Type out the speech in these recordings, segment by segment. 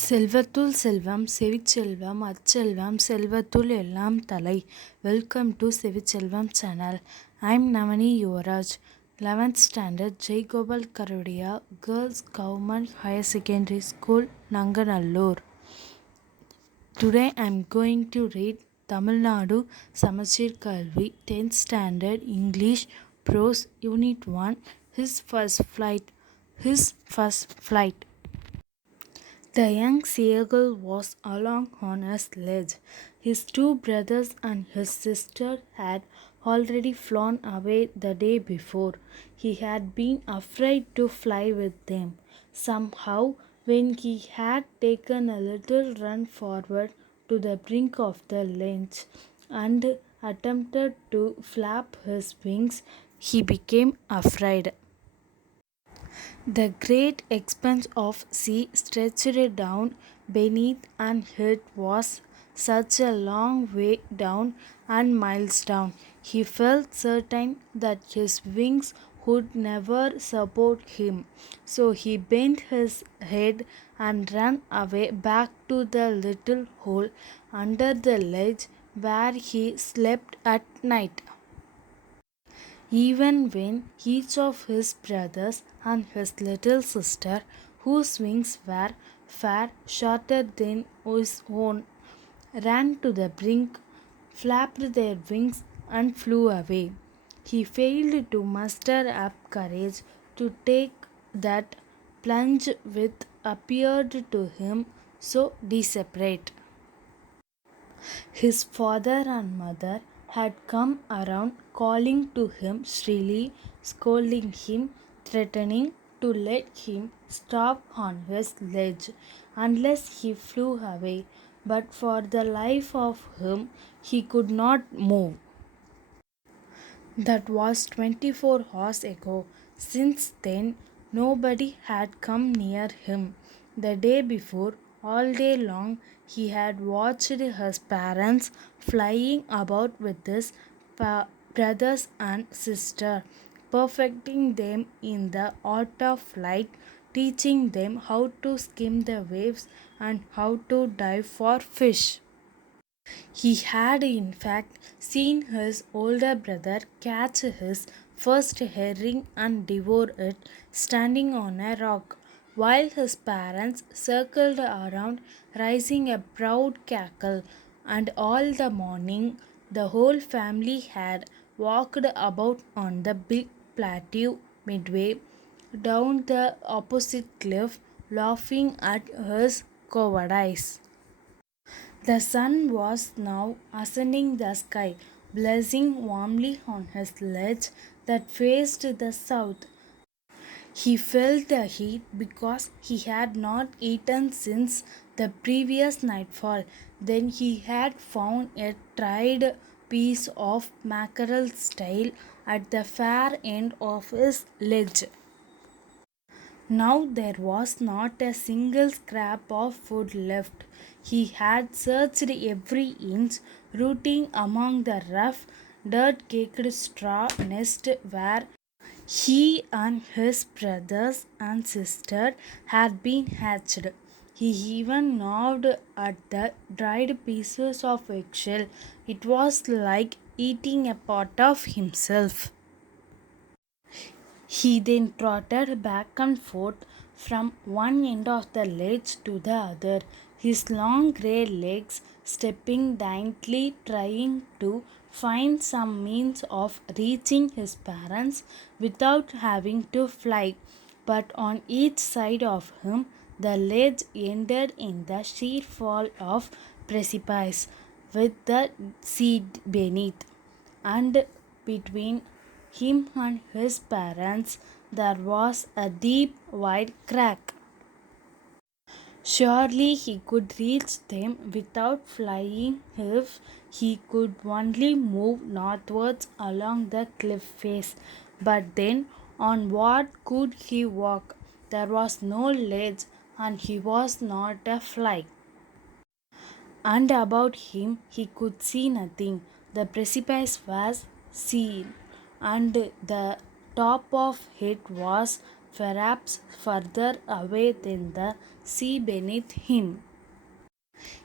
செல்வத்துள் செல்வம் செவிச்செல்வம் அச்செல்வம் செல்வத்துள் எல்லாம் தலை. Welcome to Sevichelvam channel. I'm Navani Yuvaraj. 11th standard Jaigopal Garodia girls government higher secondary school, Nanganallur. Today I am going to read Tamil Nadu சமச்சீர் கல்வி 10th standard English Prose Unit 1 His First Flight. His First Flight. The young seagull was along on a sledge. His two brothers and his sister had already flown away the day before. He had been afraid to fly with them. Somehow, when he had taken a little run forward to the brink of the ledge and attempted to flap his wings, he became afraid. The great expanse of sea stretched down beneath, and it was such a long way down and miles down. He felt certain that his wings would never support him, so he bent his head and ran away back to the little hole under the ledge where he slept at night. Even when each of his brothers and his little sister, whose wings were far shorter than his own, ran to the brink, flapped their wings and flew away, he failed to muster up courage to take that plunge which appeared to him so desperate. His father and mother had come around, calling to him shrilly, scolding him, threatening to let him stop on his ledge unless he flew away, but for the life of him he could not move. That was 24 hours ago. Since then, nobody had come near him. The day before, all day long, he had watched his parents flying about with his brothers and sister, perfecting them in the art of flight, teaching them how to skim the waves and how to dive for fish. He had in fact seen his older brother catch his first herring and devour it standing on a rock, while his parents circled around, raising a proud cackle, and all the morning the whole family had walked about on the big plateau midway down the opposite cliff, laughing at his cowardice. The sun was now ascending the sky, blazing warmly on his ledge that faced the south. He felt the heat because he had not eaten since the previous nightfall. Then he had found a dried piece of mackerel's tail at the far end of his ledge. Now there was not a single scrap of food left. He had searched every inch, rooting among the rough, dirt-caked straw nest where he and his brothers and sister had been hatched. He even gnawed at the dried pieces of eggshell. It was like eating a part of himself. He then trotted back and forth from one end of the ledge to the other, his long grey legs stepping daintily, trying to find some means of reaching his parents without having to fly. But on each side of him, the ledge ended in the sheer fall of precipice, with the sea beneath, and between him and his parents there was a deep, wide crack. Surely he could reach them without flying if he could only move northwards along the cliff face. But then, on what could he walk? There was no ledge, and he was not a fly. And about him he could see nothing. The precipice was seen, and the top of it was perhaps further away than the sea beneath him.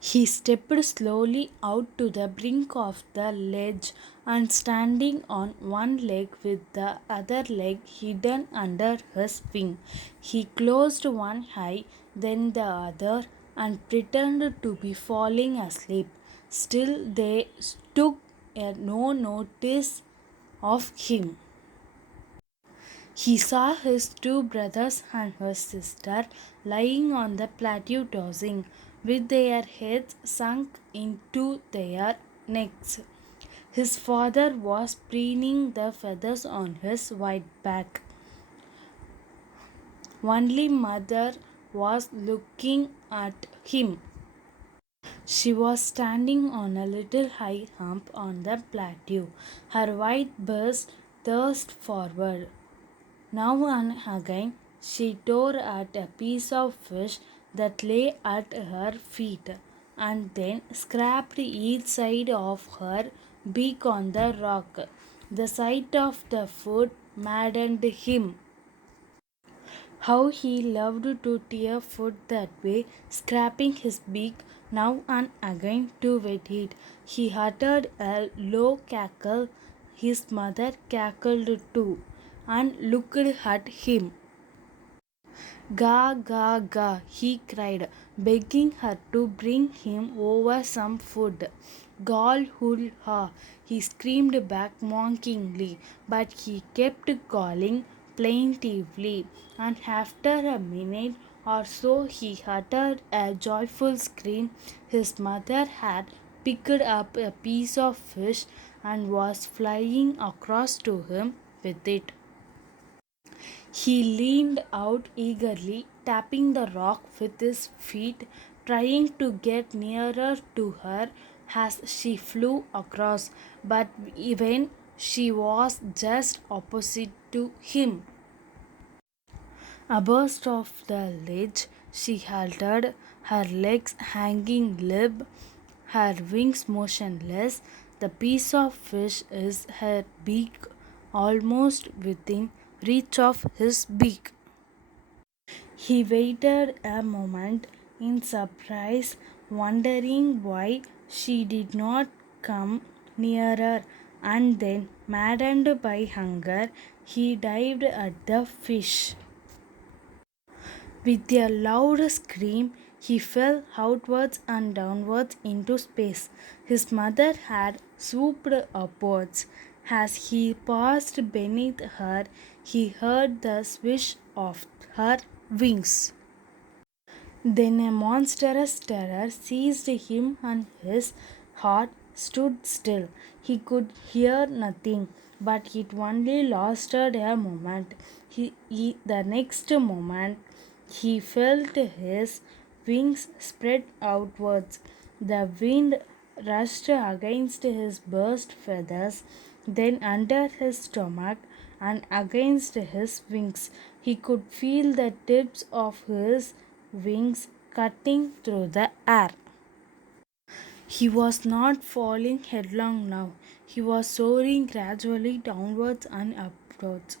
He stepped slowly out to the brink of the ledge and standing on one leg with the other leg hidden under his wing, he closed one eye, then the other, and pretended to be falling asleep. Still, they took no notice of him. He saw his two brothers and his sister lying on the plateau tossing, with their heads sunk into their necks. His father was preening the feathers on his white back. Only mother was looking at him. She was standing on a little high hump on the plateau, her white breast thrust forward. Now and again she tore at a piece of fish that lay at her feet, and then scraped each side of her beak on the rock. The sight of the food maddened him. How he loved to tear food that way, scraping his beak now and again to wet it. He uttered a low cackle. His mother cackled too and looked at him. Ga, ga, ga, he cried, begging her to bring him over some food. Gall, hul, ha, he screamed back mockingly, but he kept calling plaintively, and after a minute or so he uttered a joyful scream. His mother had picked up a piece of fish and was flying across to him with it. He leaned out eagerly, tapping the rock with his feet, trying to get nearer to her as she flew across, but even she was just opposite to him. Abreast of the ledge, she halted, her legs hanging limp, her wings motionless, the piece of fish is her beak almost within reach of his beak. He waited a moment in surprise, wondering why she did not come nearer, and then, maddened by hunger, he dived at the fish. With a loud scream, he fell outwards and downwards into space. His mother had swooped upwards. As he passed beneath her, he heard the swish of her wings. Then a monstrous terror seized him and his heart stood still. He could hear nothing, but it only lasted a moment. The next moment, he felt his wings spread outwards. The wind rushed against his burst feathers, then under his stomach and against his wings. He could feel the tips of his wings cutting through the air. He was not falling headlong now. He was soaring gradually downwards and upwards.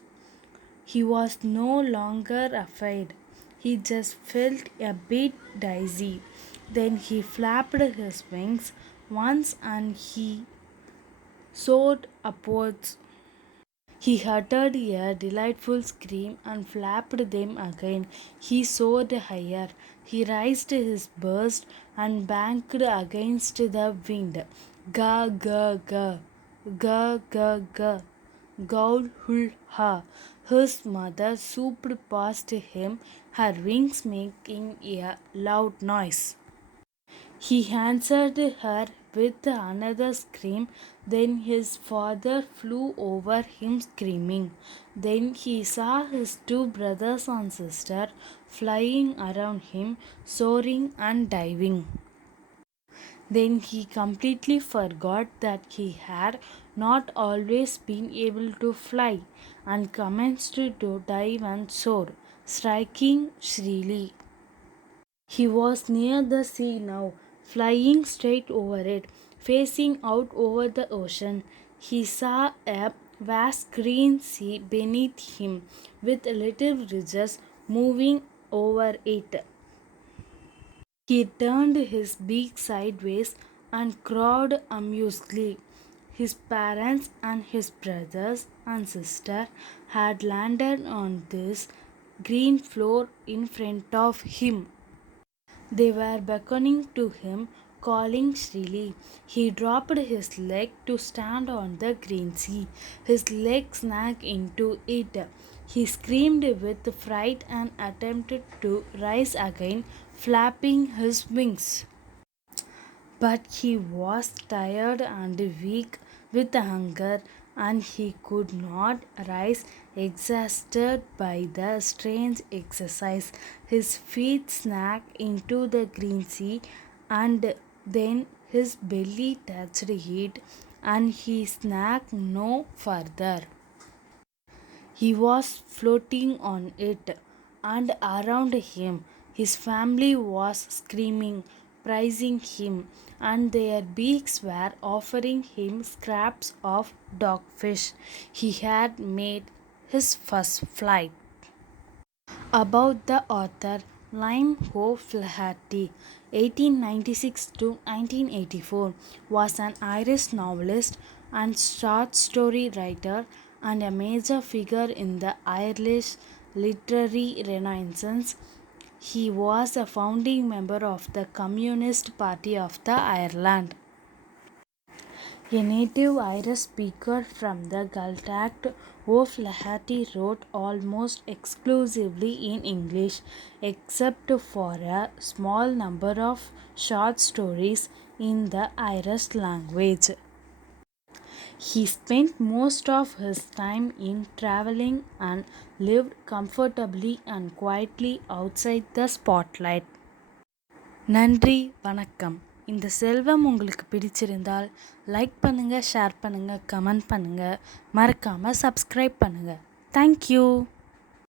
He was no longer afraid. He just felt a bit dizzy. Then he flapped his wings once and he soared upwards. He uttered a delightful scream and flapped them again. He soared higher. He raised his burst and banked against the wind. Ga ga ga, ga ga ga, gowl hul ha. His mother swooped past him, her wings making a loud noise. He answered her with another scream. Then his father flew over him screaming. Then he saw his two brothers and sister flying around him, soaring and diving. Then he completely forgot that he had not always been able to fly, and commenced to dive and soar, striking shrilly. He was near the sea now, flying straight over it, facing out over the ocean. He saw a vast green sea beneath him, with little ridges moving over it. He turned his beak sideways and crowed amusedly. His parents and his brothers and sister had landed on this green floor in front of him. They were beckoning to him, calling shrilly. He dropped his leg to stand on the green sea. His leg snagged into it. He screamed with fright and attempted to rise again, flapping his wings. But he was tired and weak with hunger, and he could not rise, exhausted by the strange exercise. His feet snagged into the green sea, and then his belly touched it, and he snagged no further. He was floating on it, and around him his family was screaming, praising him, and their beaks were offering him scraps of dogfish he had made his first flight. About the author Liam O'Flaherty, 1896 to 1984, was an Irish novelist and short story writer and a major figure in the Irish literary renaissance. He was a founding member of the Communist Party of the Ireland. A native Irish speaker from the Gaeltacht, O'Flaherty wrote almost exclusively in English, except for a small number of short stories in the Irish language. He spent most of his time in traveling and lived comfortably and quietly outside the spotlight. நன்றி வணக்கம். இந்த செல்வம் உங்களுக்கு பிடிச்சிருந்தால் like பண்ணுங்கள், share பண்ணுங்கள், comment பண்ணுங்கள், மறக்காமல் subscribe பண்ணுங்கள். தேங்க்யூ.